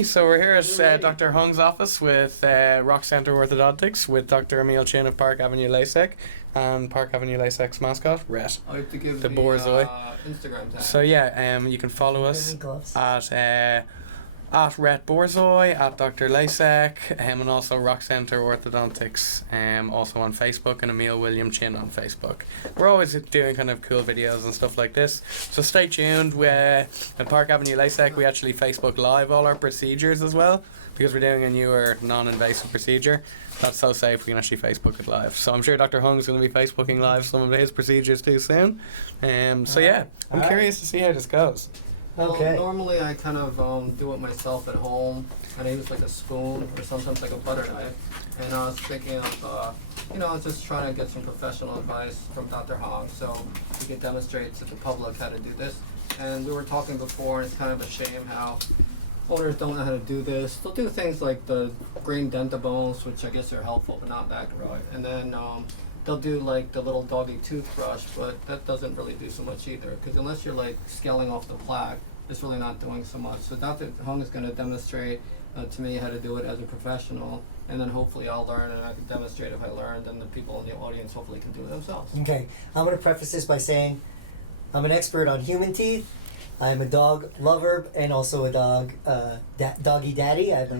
So we're here at Dr. Hung's office with Rock Center Orthodontics with Dr. Chynn of Park Avenue LASEK and Park Avenue LASEK's mascot, Rhett, I have to give the borzoi. Instagram tag. So yeah, you can follow us at Rhett Borzoi, at Dr. LASEK, and also Rock Center Orthodontics, also on Facebook, and Emil William Chynn on Facebook. We're always doing kind of cool videos and stuff like this, so stay tuned. At Park Avenue LASEK, we actually Facebook Live all our procedures as well, because we're doing a newer non-invasive procedure. That's so safe we can actually Facebook it live. So I'm sure Dr. Hung's going to be Facebooking live some of his procedures too soon. So yeah, I'm curious to see how this goes. Okay. Well, normally I kind of do it myself at home, and I use like a spoon or sometimes like a butter knife. And I was thinking of, I was just trying to get some professional advice from Dr. Hong so he could demonstrate to the public how to do this. And we were talking before, and it's kind of a shame how owners don't know how to do this. They'll do things like the green dentabones, which I guess are helpful, but not that right. And then they'll do like the little doggy toothbrush, but that doesn't really do so much either, because unless you're like scaling off the plaque, it's really not doing so much. So Dr. Hung is going to demonstrate to me how to do it as a professional, and then hopefully I'll learn, and I can demonstrate if I learned, and the people in the audience hopefully can do it themselves. Okay, I'm going to preface this by saying I'm an expert on human teeth. I'm a dog lover and also a doggy daddy. I have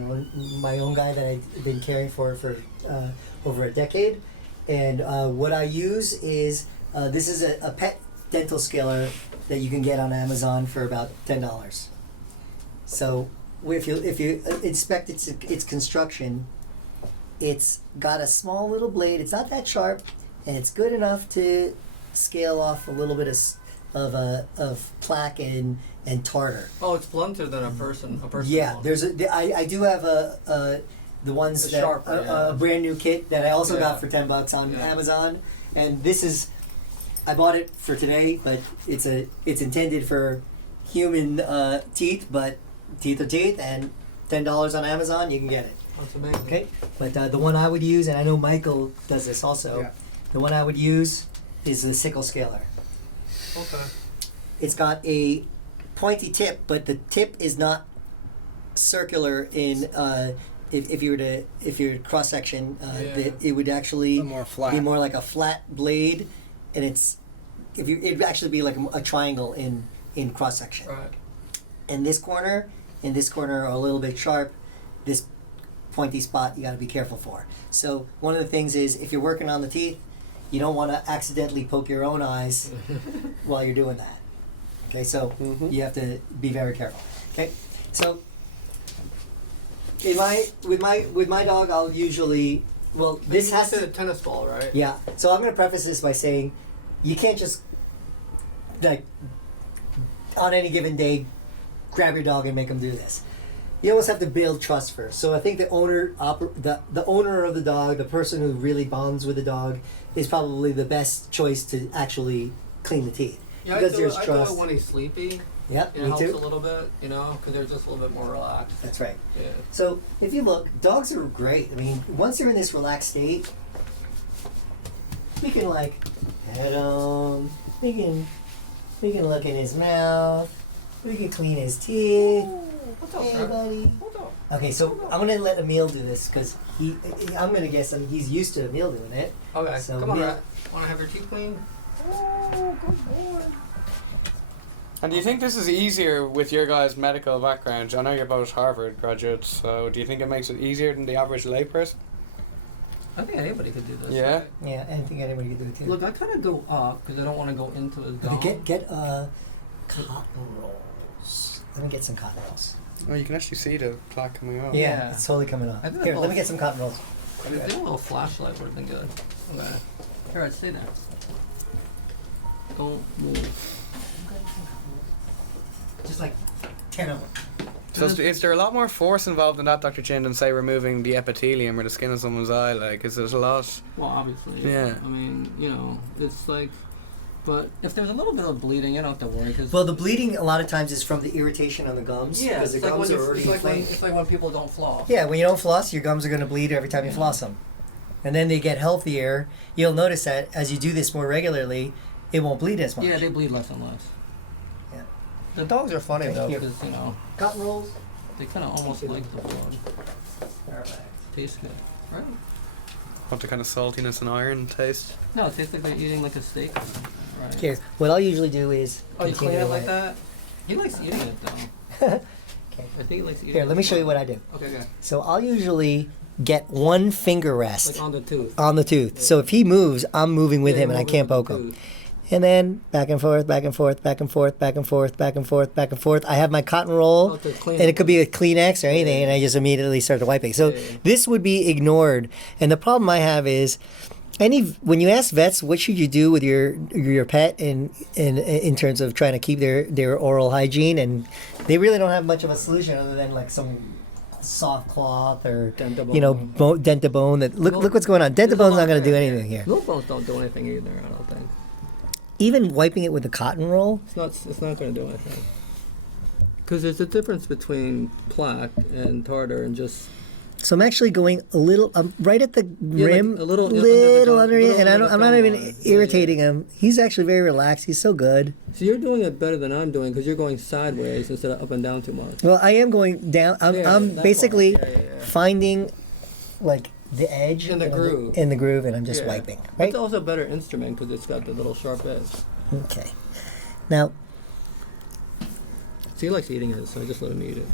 my own guy that I've been caring for over a decade. And what I use is, this is a pet dental scaler that you can get on Amazon for about $10. So if you inspect its construction, it's got a small little blade. It's not that sharp, and it's good enough to scale off a little bit of plaque and tartar. Oh, it's blunter than a person. Yeah, I do have the ones that a brand new kit that I also got for $10 on Amazon, and this is, I bought it for today, but it's intended for human teeth, but teeth are teeth, and $10 on Amazon you can get it. That's amazing. Okay, but the one I would use, and I know Michael does this also. Yeah. The one I would use is the sickle scaler. Okay. It's got a pointy tip, but the tip is not circular in. If you were cross section, it would actually be more like a flat blade, and it'd actually be like a triangle in cross section. Right. And this corner are a little bit sharp. This pointy spot you got to be careful for. So one of the things is, if you're working on the teeth, you don't want to accidentally poke your own eyes while you're doing that. Okay, so you have to be very careful. Okay, so with my dog, I'll usually this has to a tennis ball, right? Yeah. So I'm going to preface this by saying you can't just like on any given day grab your dog and make him do this. You almost have to build trust first. So I think the owner of the dog, the person who really bonds with the dog, is probably the best choice to actually clean the teeth. Yeah, because I do trust. it when he's sleepy. Yep, it me helps too. a little bit, because they're just a little bit more relaxed. That's right. Yeah. So if you look, dogs are great. I mean, once they're in this relaxed state, we can like pet him. We can look in his mouth. We can clean his teeth. What's up, hey, buddy. What's up? Okay, so I'm gonna let Emil do this because I'm gonna guess he's used to Emil doing it. Okay, so come on, Rhett. Want to have your teeth cleaned? Oh, good boy. And do you think this is easier with your guys' medical background? I know you're both Harvard graduates, so do you think it makes it easier than the average layperson? I think anybody could do this. Yeah? Right? Yeah, I think anybody could do it too. Look, I kind of go up because I don't want to go into the gum. Get cotton rolls. Let me get some cotton rolls. Oh, you can actually see the plaque coming out. Yeah, it's totally coming off. Here, let me get some cotton rolls. I think a little flashlight would have been good. Okay. Here, I'd stay there. Don't move. Just like 10 of them. So is there a lot more force involved in that, Dr. Chin, than say removing the epithelium or the skin of someone's eye? Like, is there a lot? Well, obviously. Yeah. I mean, it's like, but if there's a little bit of bleeding, you don't have to worry. Well, the bleeding a lot of times is from the irritation on the gums. Yeah, because the gums are already inflamed. It's like when people don't floss. Yeah, when you don't floss, your gums are going to bleed every time you floss them. And then they get healthier. You'll notice that as you do this more regularly, it won't bleed as much. Yeah, they bleed less and less. Yeah. The dogs are funny though, Here. because Cotton rolls. They kind of almost like the blood. Tastes good, right? Want the kind of saltiness and iron taste? No, it tastes like they're eating like a steak. Right. Here, what I'll usually do is. Oh, you clean continue it to like let- that? He likes eating it though. Okay. I think he likes eating Here, it. let me show you what I do. Okay, good. So I'll usually get one finger rest Like on the tooth. on the tooth. So if he moves, I'm moving with Yeah, him and I move can't with the poke him. tooth. And then back and forth, back and forth, back and forth, back and forth, back and forth, back and forth. I have my cotton roll, Oh, to clean and it could be a Kleenex or anything, Yeah. and I just immediately start to wiping. So Yeah. this would be ignored. And the problem I have is, when you ask vets what should you do with your pet in terms of trying to keep their oral hygiene, and they really don't have much of a solution other than like some soft cloth or Dentabone. That look what's going on. Dentabone's not going to do anything here. Milk bones don't do anything either. I don't think. Even wiping it with a cotton roll. It's not going to do anything. Because there's a difference between plaque and tartar and just. So I'm actually going a little. I'm right at the rim, like a little under it, and I'm not even line. irritating him. He's actually very relaxed. He's so good. So you're doing it better than I'm doing because you're going sideways instead of up and down too much. Well, I am going down. I'm that basically part. Yeah. finding like the edge In the groove. in the groove, and I'm just Yeah. wiping. Right. It's also a better instrument because it's got the little sharp edge. Okay. Now, So he likes eating it, so I just let him eat it.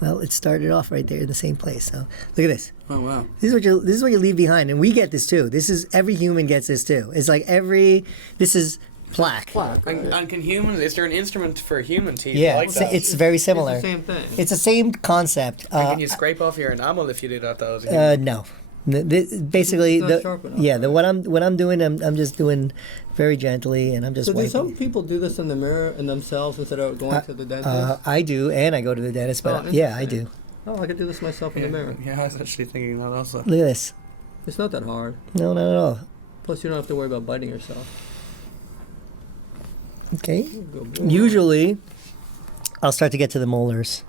well, it started off right there in the same place. So look at this. Oh wow. This is what you leave behind, and we get this too. This is every human gets this too. It's like this is plaque. And can humans? Is there an instrument for human teeth Yeah, like that? it's very similar. It's the same thing. It's the same concept. And can you scrape off your enamel if you do that though? As a human? No. Basically, It's not sharp enough, yeah, right? what I'm doing, I'm just doing very gently, and I'm just So do wiping. some people do this in the mirror and themselves instead of going to the dentist? I do, and I go to the dentist, but Oh, yeah, I interesting. do. Oh, I could do this myself in the mirror. Yeah, I was actually thinking that also. Look at this. It's not that hard. No, not at all. Plus, you don't have to worry about biting yourself. Okay. Good boy. Usually, I'll start to get to the molars.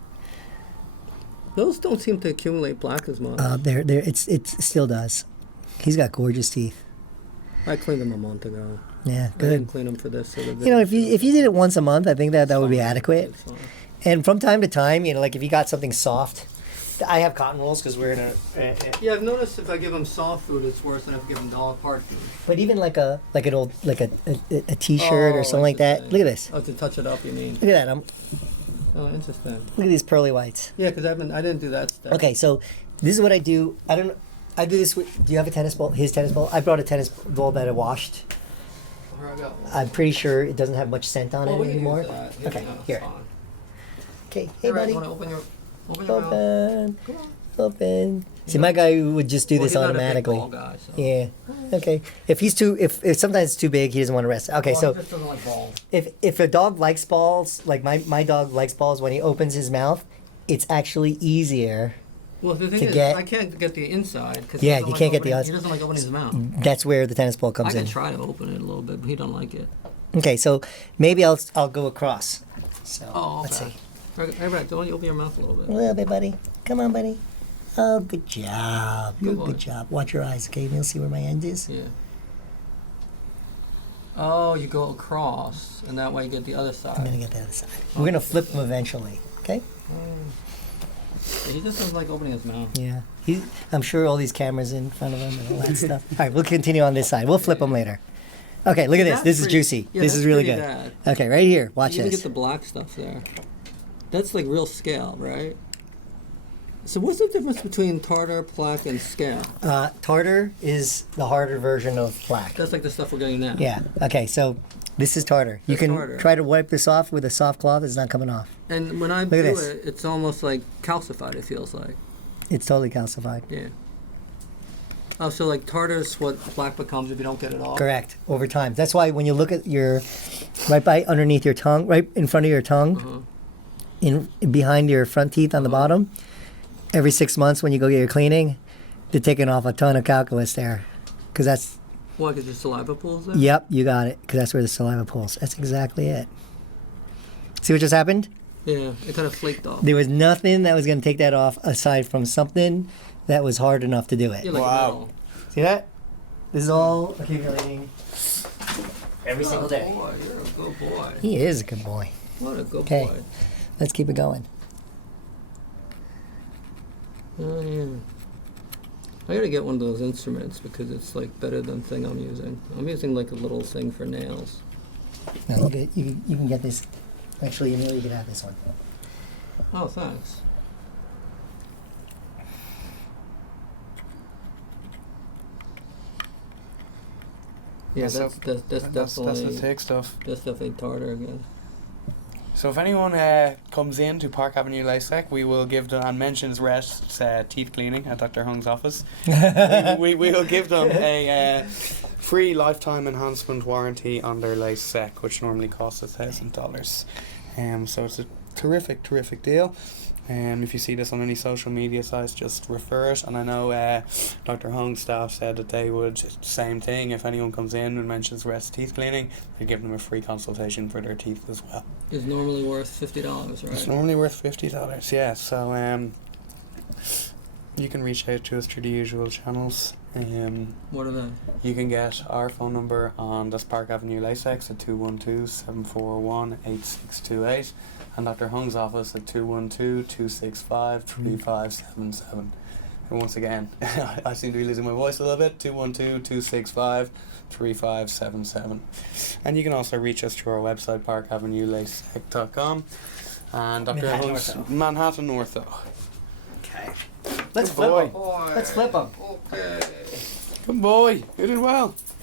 Those don't seem to accumulate plaque as much. It still does. He's got gorgeous teeth. I cleaned them a month ago. Yeah, I didn't good. clean them for this. So You know, if you did it once a month, I think that would be adequate. It's fine. And from time to time, like if you got something soft, I have cotton rolls because we're in a. Yeah, I've noticed if I give them soft food, it's worse than if I give them hard food. But even like a T-shirt or something like that. Look at this. Oh, to touch it up, you mean? Look at that. Oh, interesting. Look at these pearly whites. Yeah, because I didn't do that stuff. Okay, so this is what I do. I do this with. Do you have a tennis ball? His tennis ball. I brought a tennis ball that I washed. Here I go. I'm pretty sure it doesn't have much scent on Well, it we can anymore. use that. Yeah, Okay, no, it's here. fine. Okay, hey Rhett, buddy. You want to open your mouth? Open. Come on. Open. See, my guy would just do Well, this he's not a big automatically. ball guy, so. Yeah. Okay. If sometimes it's too big, he doesn't want to rest. Okay, Well, so he just doesn't like balls. if a dog likes balls, like my dog likes balls, when he opens his mouth, it's actually easier. Well, the thing To is, get- I can't get the inside. Cause Yeah, he doesn't you like can't get the opening- outs- He doesn't like opening his mouth. That's where the tennis ball I comes can in. try to open it a little bit, but he don't like it. Okay, so maybe I'll go across. So Oh, let's okay. see. Hey, Rhett, don't you open your mouth a little A bit? little bit, buddy. Come on, buddy. Oh, good job. Good boy. Good job. Watch your eyes, okay? You'll see where my end is. Yeah. Oh, you go across, and that way you get the other I'm side. gonna get the other side. We're gonna flip them eventually. Okay? He just doesn't like opening his mouth. Yeah. I'm sure all these cameras in front of him and all that stuff. All right, we'll continue on this side. We'll flip them later. Okay, look at this. That's This is pretty- juicy. yeah, This that's is really pretty good. bad. Okay, right here. Watch You even this. get the black stuff there. That's like real scale, right? So what's the difference between tartar, plaque, and scale? Tartar is the harder version of plaque. That's like the stuff we're getting now. Yeah. Okay, so this is tartar. You That's can tartar. try to wipe this off with a soft cloth. It's not coming off. And when I at do this. it, it's almost like calcified, it feels like. It's totally calcified. Yeah. Oh, so like tartar is what plaque becomes if you don't get it off? Correct. Over time. That's why when you look at right by underneath your tongue, right in front of your tongue, Uh-huh. in behind your front teeth on the bottom, every 6 months when you go get your cleaning, they're taking off a ton of calculus there, because that's Why? Because your saliva pools there? yep, you got it, because that's where the saliva pools. That's exactly it. See what just happened? Yeah, it kind of flaked off. There was nothing that was going to take that off aside from something that was hard enough to do it. Yeah, like Wow. metal. See that? This is all accumulating every single Oh, day. boy, you're a good boy. He is a good boy. What a good Okay. boy. Let's keep it going. Oh yeah. I gotta get one of those instruments because it's like better than the thing I'm using. I'm using like a little thing for nails. No, you can get this. Actually, Emilio, you can have this one. Oh, thanks. Yeah, that's definitely the thick stuff. That's definitely tartar again. So if anyone comes in to Park Avenue LASEK, we will give them, and mentions Rhett's teeth cleaning at Dr. Hung's office, we will give them a free lifetime enhancement warranty on their LASEK, which normally costs $1,000. So it's a terrific deal. If you see this on any social media sites, just refer it. And I know Dr. Hung's staff said that they would, same thing, if anyone comes in and mentions Rhett's teeth cleaning, they give them a free consultation for their teeth as well. It's normally worth $50, right? It's normally worth $50, yeah. So you can reach out to us through the usual channels. What are they? You can get our phone number on this Park Avenue LASEK at 212-741-8628, and Dr. Hung's office at 212-265-3577. And once again, I seem to be losing my voice a little bit, 212-265-3577. And you can also reach us through our website, parkavenuelasek.com, and Dr. Hung's Manhattan Ortho. Okay. Let's Good boy. flip them. Let's flip them. Okay. Good boy, you did well.